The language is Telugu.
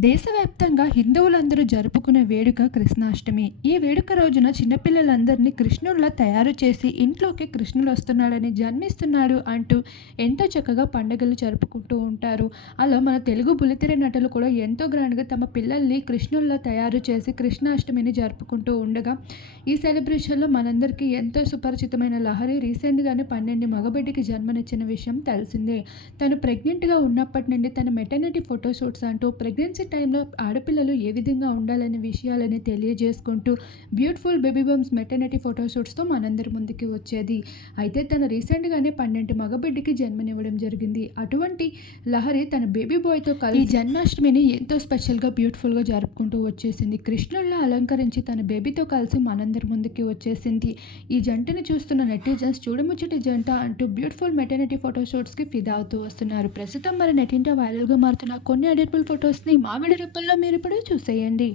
దేశవ్యాప్తంగా హిందువులందరూ జరుపుకునే వేడుక కృష్ణాష్టమి. ఈ వేడుక రోజున చిన్నపిల్లలందరినీ కృష్ణుడిలా తయారు చేసి ఇంట్లోకి కృష్ణుడు వస్తున్నాడని, జన్మిస్తున్నాడు అంటూ ఎంతో చక్కగా పండుగలు జరుపుకుంటూ ఉంటారు. అలా మన తెలుగు బుల్లితెర నటులు కూడా ఎంతో గ్రాండ్‌గా తమ పిల్లల్ని కృష్ణుడిలా తయారు చేసి కృష్ణాష్టమిని జరుపుకుంటూ ఉండగా, ఈ సెలబ్రేషన్‌లో మనందరికీ ఎంతో సుపరిచితమైన లహరి రీసెంట్‌గానే 12 మగబిడ్డకి జన్మనిచ్చిన విషయం తెలిసిందే. తను ప్రెగ్నెంట్‌గా ఉన్నప్పటి నుండి తన మెటర్నిటీ ఫోటో షూట్స్ అంటూ ప్రెగ్నెన్సీ టైంలో ఆడపిల్లలు ఏ విధంగా ఉండాలనే విషయాలని తెలియజేసుకుంటూ beautiful baby bumps maternity photo షూట్స్‌తో మనందరి ముందుకి వచ్చేది. అయితే తను రీసెంట్‌గానే 12 మగబిడ్డకి జన్మనివ్వడం జరిగింది. అటువంటి లహరి తన బేబీ బాయ్‌తో కలిసి ఈ జన్మాష్టమిని ఎంతో స్పెషల్‌గా, బ్యూటిఫుల్‌గా జరుపుకుంటూ వచ్చేసింది. కృష్ణుడిలా అలంకరించి తన బేబీతో కలిసి మనందరి ముందుకి వచ్చేసింది. ఈ జంటను చూస్తున్న నెటిజన్స్ చూడముచ్చటి జంట అంటూ బ్యూటిఫుల్ మెటర్నిటీ ఫోటో షూట్స్‌కి ఫిదా అవుతూ వస్తున్నారు. ప్రస్తుతం మరి నెట్టింట వైరల్‌గా మారుతున్న కొన్ని ఎడిటబుల్ ఫోటోస్‌ని మా వీడియో రూపంలో మీరిప్పుడు చూసేయండి.